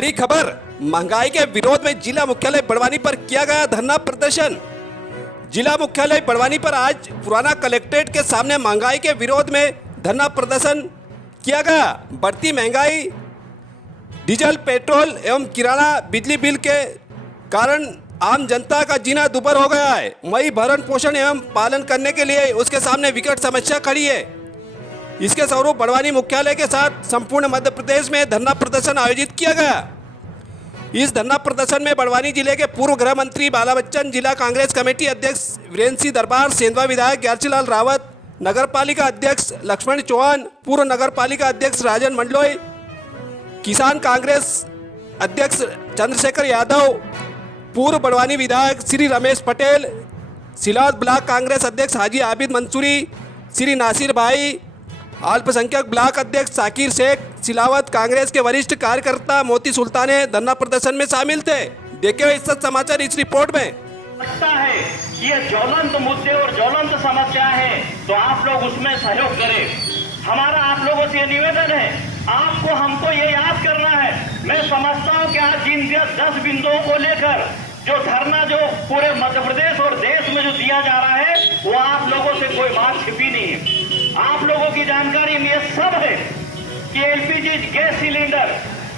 बड़ी खबर, महंगाई के विरोध में जिला मुख्यालय बड़वानी पर किया गया धरना प्रदर्शन। जिला मुख्यालय बड़वानी पर आज पुराना कलेक्ट्रेट के सामने महंगाई के विरोध में धरना प्रदर्शन किया गया। बढ़ती महंगाई, डीजल, पेट्रोल एवं किराना बिजली बिल के कारण आम जनता का जीना दुभर हो गया है। वही भरण पोषण एवं पालन करने के लिए उसके सामने विकट समस्या खड़ी है। इसके स्वरूप बड़वानी मुख्यालय के साथ संपूर्ण मध्य प्रदेश में धरना प्रदर्शन आयोजित किया गया। इस धरना प्रदर्शन में बड़वानी जिले के पूर्व गृह मंत्री बाला बच्चन, जिला कांग्रेस कमेटी अध्यक्ष वीरेंद्र सिंह दरबार, सेंधवा विधायक ग्यारसीलाल रावत, नगर पालिका अध्यक्ष लक्ष्मण चौहान, पूर्व नगर पालिका अध्यक्ष राजन मंडलोई, किसान कांग्रेस अध्यक्ष चंद्रशेखर यादव, पूर्व बड़वानी विधायक श्री रमेश पटेल, सिलावत ब्लॉक कांग्रेस अध्यक्ष हाजी आबिद मंसूरी, श्री नासिर भाई, अल्पसंख्यक ब्लॉक अध्यक्ष साकिर शेख, सिलावत कांग्रेस के वरिष्ठ कार्यकर्ता मोती सुल्ताने धरना प्रदर्शन में शामिल थे। देखे हुए इस समाचार इस रिपोर्ट में। लगता है कि ये ज्वलंत मुद्दे और ज्वलंत समस्या है तो आप लोग उसमें सहयोग करें। हमारा आप लोगों से निवेदन है, आपको हमको ये याद करना है। मैं समझता हूँ कि आज जिन 10 बिंदुओं को लेकर जो धरना जो पूरे मध्य प्रदेश और देश में जो दिया जा रहा है वो आप लोगों से कोई बात छिपी नहीं है। आप लोगों की जानकारी में ये सब है कि एलपीजी गैस सिलेंडर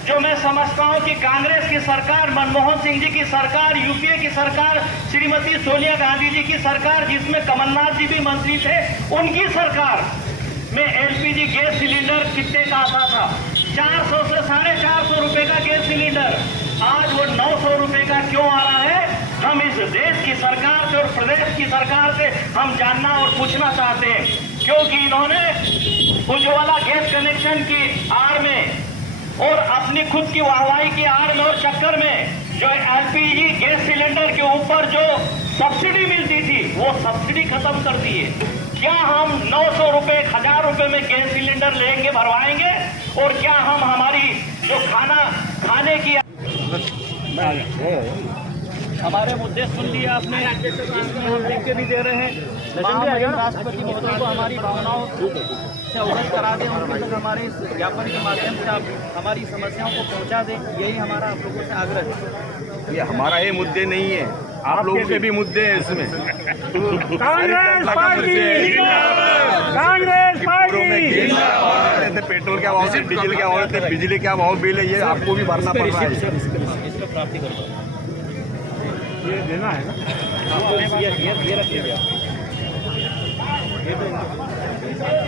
जो मैं समझता हूं कि कांग्रेस की सरकार, मनमोहन सिंह जी की सरकार, यूपीए की सरकार, श्रीमती सोनिया गांधी जी की सरकार, जिसमें कमलनाथ जी भी मंत्री थे, उनकी सरकार में एलपीजी गैस सिलेंडर कितने का आता था? 400 से 450 रुपए का गैस सिलेंडर आज वो 900 रुपए का क्यों आ रहा है? हम इस देश की सरकार से और प्रदेश की सरकार से हम जानना और पूछना चाहते हैं, क्योंकि इन्होंने उज्ज्वला गैस कनेक्शन की आड़ में और अपनी खुद की वाहवाही की आड़ में और चक्कर में जो एलपीजी गैस सिलेंडर के ऊपर जो सब्सिडी मिलती थी वो सब्सिडी खत्म कर दी है। क्या हम 900 रुपए, 1000 रुपए में गैस सिलेंडर लेंगे, भरवाएंगे? और क्या हम हमारी जो खाने की हमारे मुद्दे सुन लिए आपने, इसमें हम लिख के भी दे रहे हैं। महामहिम राष्ट्रपति महोदय को हमारी भावनाओं से अवगत करा दें, उनके तक हमारे इस ज्ञापन के माध्यम से आप हमारी समस्याओं को पहुंचा दें, यही हमारा आप लोगों से आग्रह है। ये हमारा ये मुद्दे नहीं है, आप लोगों के भी मुद्दे हैं इसमें। Congress party, Congress party. Petrol क्या भाव है, डीजल क्या भाव है, बिजली क्या भाव बिल है, ये आपको भी भरना पड़ रहा है। इसको प्राप्ति करो, ये देना है ना, ये रखिए।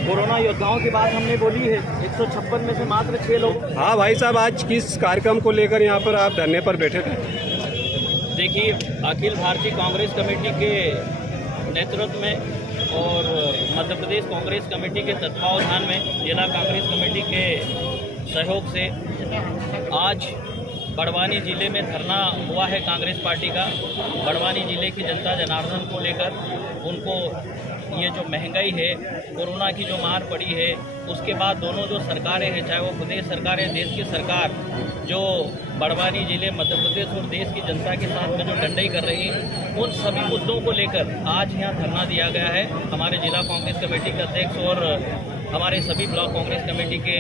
कोरोना योद्धाओं की बात हमने बोली है, 156 में से मात्र 6 लोग। हाँ भाई साहब, आज किस कार्यक्रम को लेकर यहाँ पर आप धरने पर बैठे थे? देखिए, अखिल भारतीय कांग्रेस कमेटी के नेतृत्व में और मध्य प्रदेश कांग्रेस कमेटी के तत्वावधान में, जिला कांग्रेस कमेटी के सहयोग से आज बड़वानी जिले में धरना हुआ है कांग्रेस पार्टी का। बड़वानी जिले की जनता जनार्दन को लेकर उनको ये जो महंगाई है, कोरोना की जो मार पड़ी है, उसके बाद दोनों जो सरकारें हैं, चाहे वो प्रदेश सरकार है, देश की सरकार, जो बड़वानी जिले, मध्य प्रदेश और देश की जनता के साथ में जो डंडई कर रही है, उन सभी मुद्दों को लेकर आज यहाँ धरना दिया गया है। हमारे जिला कांग्रेस कमेटी के अध्यक्ष और हमारे सभी ब्लॉक कांग्रेस कमेटी के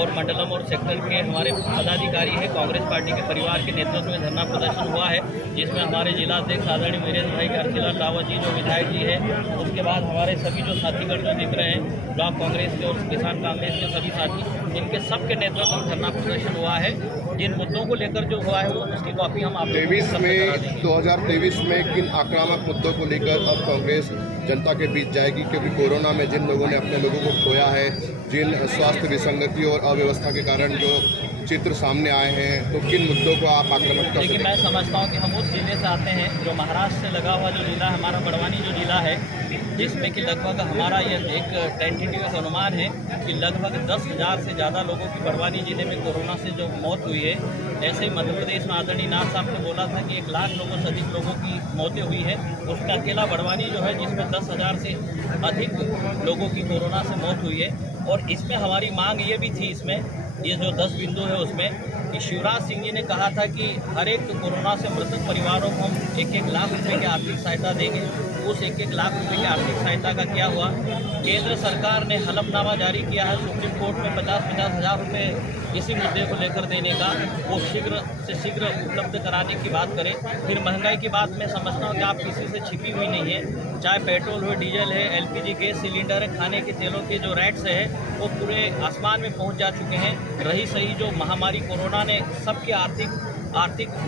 और मंडलम और सेक्टर के हमारे पदाधिकारी हैं, कांग्रेस पार्टी के परिवार के नेतृत्व में धरना प्रदर्शन हुआ है, जिसमें हमारे जिला अध्यक्ष आदरणीय वीरेंद्र भाई ग्यारसीलाल रावत जी जो विधायक जी हैं, उसके बाद हमारे सभी जो साथीगण जो दिख रहे हैं, ब्लॉक कांग्रेस के और किसान कांग्रेस के सभी साथी, इनके सबके नेतृत्व में धरना प्रदर्शन हुआ है। जिन मुद्दों को लेकर जो हुआ है वो उसकी कॉपी हम आप 2023 में किन आक्रामक मुद्दों को लेकर अब कांग्रेस जनता के बीच जाएगी? क्योंकि कोरोना में जिन लोगों ने अपने लोगों को खोया है, जिन स्वास्थ्य विसंगति और अव्यवस्था के कारण जो चित्र सामने आए हैं, तो किन मुद्दों को आप आक्रामकता? देखिए, मैं समझता हूँ कि हम उस जिले से आते हैं जो महाराष्ट्र से लगा हुआ जो जिला हमारा बड़वानी जो जिला है, जिसमें कि लगभग हमारा ये एक टेंटेटिव अनुमान है कि लगभग 10,000 से ज़्यादा लोगों की बड़वानी जिले में कोरोना से जो मौत हुई है। ऐसे ही मध्य प्रदेश में आदरणीय नाथ साहब ने बोला था कि 1 लाख लोगों से अधिक लोगों की मौतें हुई है, उसमें अकेला बड़वानी जो है जिसमें 10,000 से अधिक लोगों की कोरोना से मौत हुई है। और इसमें हमारी मांग ये भी थी, इसमें ये जो 10 बिंदु है उसमें, कि शिवराज सिंह जी ने कहा था कि हर एक कोरोना से मृतक परिवारों को हम 1-1 लाख रुपए की आर्थिक सहायता देंगे। उस 1-1 लाख रुपए की आर्थिक सहायता का क्या हुआ? केंद्र सरकार ने हलफनामा जारी किया है सुप्रीम कोर्ट में, 50-50 हज़ार रुपये इसी मुद्दे को लेकर देने का वो शीघ्र से शीघ्र उपलब्ध कराने की बात करें। फिर महंगाई की बात मैं समझता हूँ कि आप किसी से छिपी हुई नहीं है, चाहे पेट्रोल हो, डीजल है, LPG गैस सिलेंडर है, खाने के तेलों के जो रेट्स है वो पूरे आसमान में पहुँच जा चुके हैं। रही सही जो महामारी कोरोना ने सबके आर्थिक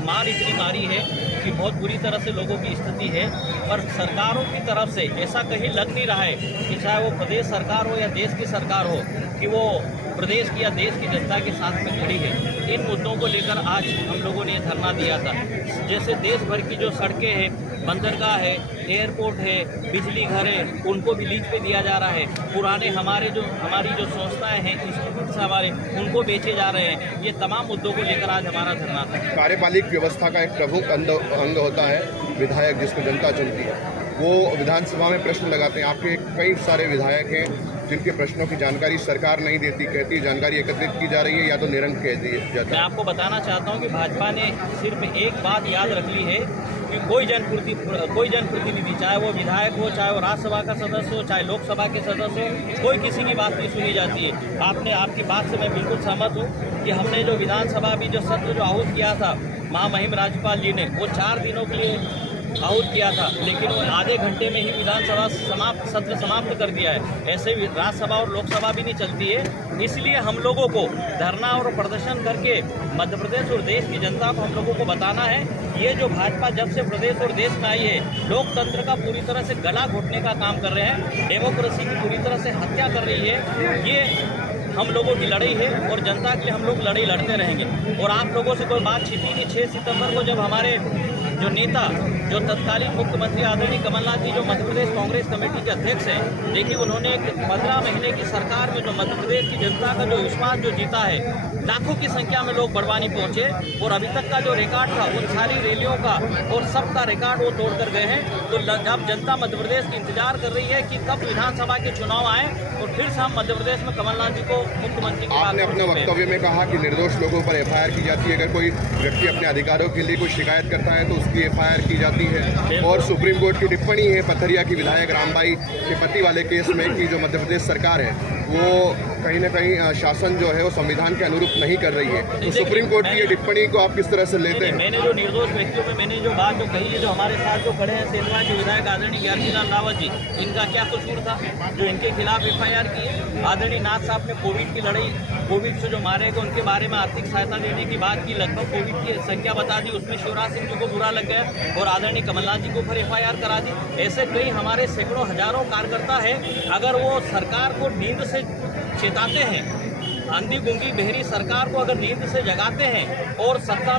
मार इतनी मारी है कि बहुत बुरी तरह से लोगों की स्थिति है, पर सरकारों की तरफ से ऐसा कहीं लग नहीं रहा है कि चाहे वो प्रदेश सरकार हो या देश की सरकार हो कि वो प्रदेश की या देश की जनता के साथ में खड़ी है। इन मुद्दों को लेकर आज हम लोगों ने धरना दिया था। जैसे देश भर की जो सड़कें हैं, बंदरगाह है, एयरपोर्ट है, बिजली घर है, उनको भी लीज पे दिया जा रहा है। पुराने हमारी जो संस्थाएं हैं, इंस्टीट्यूट्स हमारे, उनको बेचे जा रहे हैं। ये तमाम मुद्दों को लेकर आज हमारा धरना था। कार्यपालिक व्यवस्था का एक प्रमुख अंग होता है विधायक, जिसको जनता चुनती है। वो विधानसभा में प्रश्न लगाते हैं। आपके कई सारे विधायक हैं जिनके प्रश्नों की जानकारी सरकार नहीं देती, कहती जानकारी एकत्रित की जा रही है या तो निरंक कह दी जाता है। मैं आपको बताना चाहता हूं कि भाजपा ने सिर्फ एक बात याद रख ली है कि कोई जनप्रतिनिधि, चाहे वो विधायक हो, चाहे वो राज्यसभा का सदस्य हो, चाहे लोकसभा के सदस्य हो, कोई किसी की बात नहीं सुनी जाती है। आपकी बात से मैं बिल्कुल सहमत हूँ कि हमने जो विधानसभा भी जो सत्र जो आहूत किया था महामहिम राज्यपाल जी ने, वो 4 दिनों के लिए आहूत किया था, लेकिन वो आधे घंटे में ही विधानसभा सत्र समाप्त कर दिया है। ऐसे राज्यसभा और लोकसभा भी नहीं चलती है। इसलिए हम लोगों को धरना और प्रदर्शन करके मध्य प्रदेश और देश की जनता को हम लोगों को बताना है, ये जो भाजपा जब से प्रदेश और देश में आई है, लोकतंत्र का पूरी तरह से गला घोटने का काम कर रहे हैं, डेमोक्रेसी की पूरी तरह से हत्या कर रही है। ये हम लोगों की लड़ाई है और जनता के लिए हम लोग लड़ाई लड़ते रहेंगे। और आप लोगों से कोई बात छिपी नहीं। 6 सितंबर को जब हमारे जो नेता, जो तत्कालीन मुख्यमंत्री आदरणीय कमलनाथ जी, जो मध्य प्रदेश कांग्रेस कमेटी के अध्यक्ष हैं, देखिए उन्होंने 15 महीने की सरकार में जो मध्य प्रदेश की जनता का जो विश्वास जो जीता है, लाखों की संख्या में लोग बड़वानी पहुंचे और अभी तक का जो रिकॉर्ड था उन सारी रैलियों का और सबका रिकॉर्ड वो तोड़ कर गए हैं। तो जब जनता मध्य प्रदेश की इंतजार कर रही है कि कब विधानसभा के चुनाव आए और फिर से हम मध्य प्रदेश में कमलनाथ जी को मुख्यमंत्री की आपने अपने वक्तव्य में कहा कि निर्दोष लोगों पर FIR की जाती है। अगर कोई व्यक्ति अपने अधिकारों के लिए कोई शिकायत करता है तो उसकी FIR की जाती है। और सुप्रीम कोर्ट की टिप्पणी है पथरिया की विधायक रामबाई के पति वाले केस में कि जो मध्य प्रदेश सरकार है वो कहीं ना कहीं शासन जो है वो संविधान के अनुरूप नहीं कर रही है। तो सुप्रीम कोर्ट की ये टिप्पणी को आप किस तरह से लेते हैं? मैंने जो निर्दोष व्यक्तियों में मैंने जो बात जो कही है, जो हमारे साथ जो खड़े हैं सेंधवा के विधायक आदरणीय ज्ञानचंद रावत जी, इनका क्या कसूर था जो इनके खिलाफ FIR की है? आदरणीय नाथ साहब ने कोविड की लड़ाई, कोविड से जो मारे गए उनके बारे में आर्थिक सहायता देने की बात की, लगभग कोविड की संख्या बता दी, उसमें शिवराज सिंह जी को बुरा लग गया और आदरणीय कमलनाथ जी को फिर FIR करा दी। ऐसे कई हमारे सैकड़ों हजारों कार्यकर्ता है, अगर वो सरकार को नींद से चेताते हैं, अंधी गुंगी बहरी सरकार को अगर नींद से जगाते हैं और सत्ता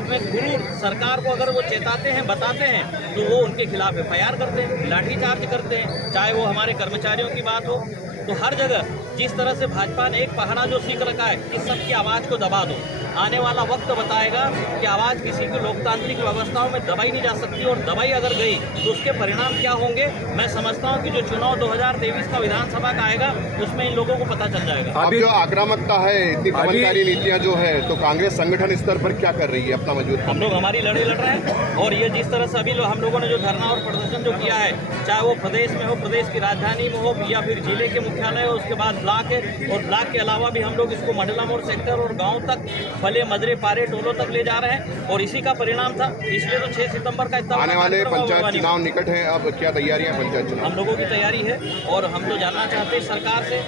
में गुरु सरकार को अगर वो चेताते हैं, बताते हैं, तो वो उनके खिलाफ FIR करते हैं, लाठीचार्ज करते हैं। चाहे वो हमारे कर्मचारियों की बात हो, तो हर जगह जिस तरह से भाजपा ने एक पहाड़ा जो सीख रखा है कि सबकी आवाज़ को दबा दो, आने वाला वक्त बताएगा कि आवाज़ किसी की लोकतांत्रिक व्यवस्थाओं में दबाई नहीं जा सकती और दबाई अगर गई तो उसके परिणाम क्या होंगे। मैं समझता हूं कि जो चुनाव 2023 का विधानसभा का आएगा उसमें इन लोगों को पता चल जाएगा। अब जो आक्रामकता है, इतनी दमनकारी नीतियां जो है, तो कांग्रेस संगठन स्तर पर क्या कर रही है अपना मौजूद? हम लोग हमारी लड़ाई लड़ रहे हैं और ये जिस तरह से अभी हम लोगों ने जो धरना और प्रदर्शन जो किया है, चाहे वो प्रदेश में हो, प्रदेश की राजधानी में हो या फिर जिले के मुख्यालय हो, उसके बाद ब्लॉक है और ब्लॉक के अलावा भी हम लोग इसको मंडलम और सेक्टर और गाँव तक, फले मदरे पारे टोलों तक ले जा रहे हैं और इसी का परिणाम था। इसलिए तो 6 सितंबर का इतना आने वाले पंचायत चुनाव निकट है, अब क्या तैयारियां पंचायत चुनाव? हम लोगों की तैयारी है और हम तो जानना चाहते हैं सरकार से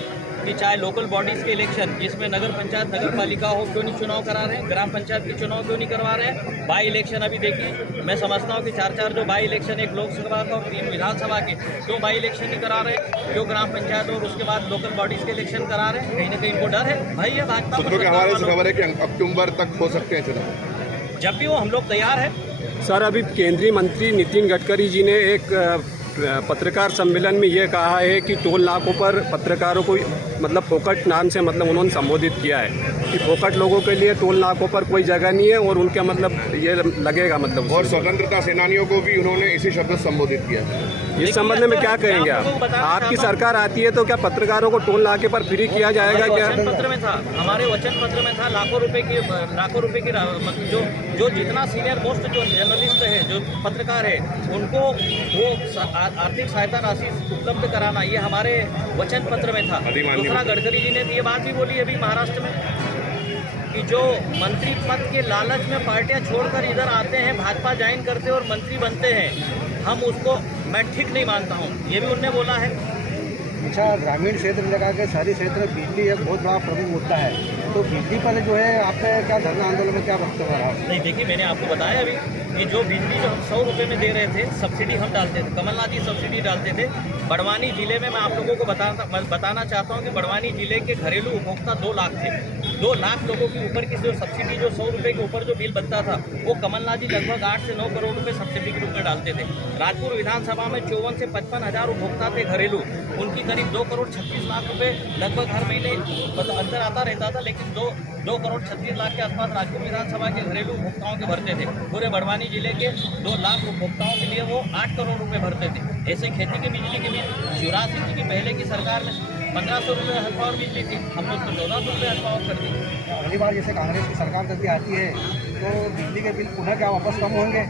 कि चाहे लोकल बॉडीज़ के इलेक्शन, जिसमें नगर पंचायत नगर पालिका हो, क्यों नहीं चुनाव करा रहे हैं, ग्राम पंचायत के चुनाव क्यों नहीं करवा रहे हैं, बाई इलेक्शन अभी देखिए, मैं समझता हूँ कि 4 जो बाई इलेक्शन, एक लोकसभा का और 3 विधानसभा के, क्यों बाई इलेक्शन नहीं करा रहे, क्यों ग्राम पंचायत और उसके बाद लोकल बॉडीज़ के इलेक्शन करा रहे हैं? कहीं ना कहीं इनको डर है भाई। ये भाजपा के हवाले से खबर है कि अक्टूबर तक हो सकते हैं चुनाव। जब भी हो हम लोग तैयार है। सर, अभी केंद्रीय मंत्री नितिन गडकरी जी ने एक पत्रकार सम्मेलन में ये कहा है कि टोल नाकों पर पत्रकारों को मतलब फोकट नाम से मतलब उन्होंने संबोधित किया है कि फोकट लोगों के लिए टोल नाकों पर कोई जगह नहीं है और उनका मतलब ये लगेगा मतलब। और स्वतंत्रता सेनानियों को भी उन्होंने इसी शब्द से संबोधित किया। इस संबंध में क्या कहेंगे आप? आपकी सरकार आती है तो क्या पत्रकारों को टोल नाके पर फ्री किया जाएगा क्या? वचन पत्र में था, हमारे वचन पत्र में था लाखों रुपए की जो जितना सीनियर मोस्ट जो जर्नलिस्ट है, जो पत्रकार है, उनको वो आर्थिक सहायता राशि उपलब्ध कराना, ये हमारे वचन पत्र में था। दूसरा, गडकरी जी ने ये बात भी बोली अभी महाराष्ट्र में कि जो मंत्री पद के लालच में पार्टियां छोड़कर इधर आते हैं, भाजपा ज्वाइन करते हैं और मंत्री बनते हैं, हम उसको मैं ठीक नहीं मानता हूँ। ये भी उन्होंने बोला है। अच्छा, ग्रामीण क्षेत्र में लगा के शहरी क्षेत्र में बिजली एक बहुत बड़ा प्रमुख मुद्दा है, तो बिजली पर जो है आपका क्या धरना आंदोलन में क्या वक्तव्य रहा? नहीं, देखिए मैंने आपको बताया अभी कि जो बिजली जो हम 100 रुपये में दे रहे थे, सब्सिडी हम डालते थे, कमलनाथ जी सब्सिडी डालते थे। बड़वानी जिले में मैं आप लोगों को बताना चाहता हूँ कि बड़वानी जिले के घरेलू उपभोक्ता 2 लाख थे। 2 लाख लोगों के ऊपर की जो सब्सिडी जो 100 रुपये के ऊपर जो बिल बनता था, वो कमलनाथ जी लगभग 8 से 9 करोड़ रुपये सब्सिडी के रूप में डालते थे। राजपुर विधानसभा में 54 से 55 हज़ार उपभोक्ता थे घरेलू, उनकी करीब 2 करोड़ 36 लाख रुपये लगभग हर महीने अंतर आता रहता था, लेकिन 2 करोड़ 36 लाख के आसपास राजपुर विधानसभा के घरेलू उपभोक्ताओं के भरते थे। पूरे बड़वानी जिले के 2 लाख उपभोक्ताओं के लिए वो 8 करोड़ रुपए भरते थे। ऐसे खेती के बिजली के बिल शिवराज सिंह जी की पहले की सरकार में 1500 रुपये हर पावर बिजली थी, हमने उसको 1400 रुपये हर पावर कर दी। अगली बार जैसे कांग्रेस की सरकार जब भी आती है तो बिजली के बिल पुनः क्या वापस कम होंगे?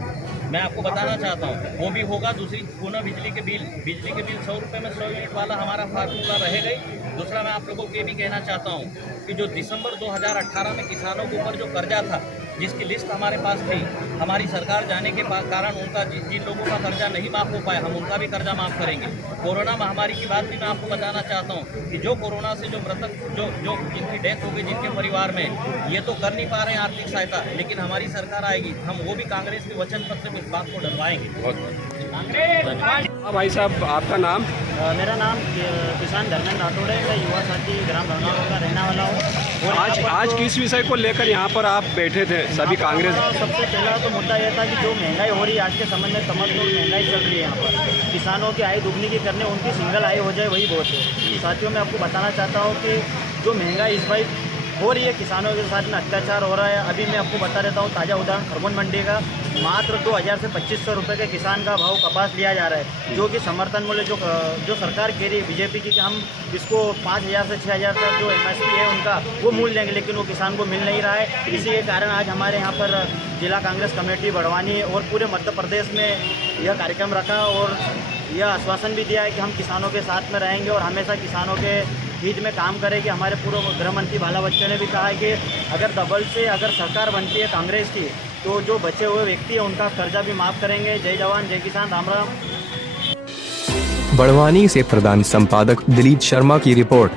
मैं आपको बताना चाहता हूँ वो भी होगा। दूसरी पुनः बिजली के बिल 100 रुपये में 100 यूनिट वाला हमारा फार्मूला रहेगा ही। दूसरा मैं आप लोगों को ये भी कहना चाहता हूँ कि जो दिसंबर 2018 में किसानों के ऊपर जो कर्जा था, जिसकी लिस्ट हमारे पास थी, हमारी सरकार जाने के कारण उनका जिन लोगों का कर्जा नहीं माफ़ हो पाया, हम उनका भी कर्जा माफ़ करेंगे। कोरोना महामारी की बात भी मैं आपको बताना चाहता हूँ कि जो कोरोना से जो मृतक जो जिनकी डेथ हो गई जिनके परिवार में, ये तो कर नहीं पा रहे हैं आर्थिक सहायता, लेकिन हमारी सरकार आएगी, हम वो भी कांग्रेस के वचन पत्र में इस बात को डलवाएंगे। हाँ भाई साहब, आपका नाम? मेरा नाम किसान धर्मेंद्र राठौड़ है। मैं युवा साथी ग्राम रंगापुर का रहने वाला हूँ। आज किस विषय को लेकर यहाँ पर आप बैठे थे सभी कांग्रेस? सबसे पहला तो मुद्दा यह था कि जो महंगाई हो रही है आज के समय में, तमाम महंगाई चल रही है यहाँ पर, किसानों की आय दुगनी की करने उनकी सिंगल आय हो जाए वही बहुत है। साथियों, मैं आपको बताना चाहता हूँ कि जो महंगाई इस बार हो रही है, किसानों के साथ में अत्याचार हो रहा है। अभी मैं आपको बता देता हूँ ताज़ा उदाहरण, खरगोन मंडी का मात्र 2000 से 2500 रुपये के किसान का भाव कपास लिया जा रहा है, जो कि समर्थन मूल्य जो सरकार कह रही है बीजेपी की कि हम इसको 5000 से 6000 तक जो MSP है उनका वो मूल्य देंगे, लेकिन वो किसान को मिल नहीं रहा है। इसी के कारण आज हमारे यहाँ पर जिला कांग्रेस कमेटी बड़वानी और पूरे मध्य प्रदेश में यह कार्यक्रम रखा और यह आश्वासन भी दिया है कि हम किसानों के साथ में रहेंगे और हमेशा किसानों के हित में काम करेंगे। हमारे पूर्व गृह मंत्री बाला बच्चन ने भी कहा है कि अगर डबल से अगर सरकार बनती है कांग्रेस की, तो जो बचे हुए व्यक्ति हैं उनका कर्जा भी माफ़ करेंगे। जय जवान जय किसान, राम राम। बड़वानी से प्रधान संपादक दिलीप शर्मा की रिपोर्ट।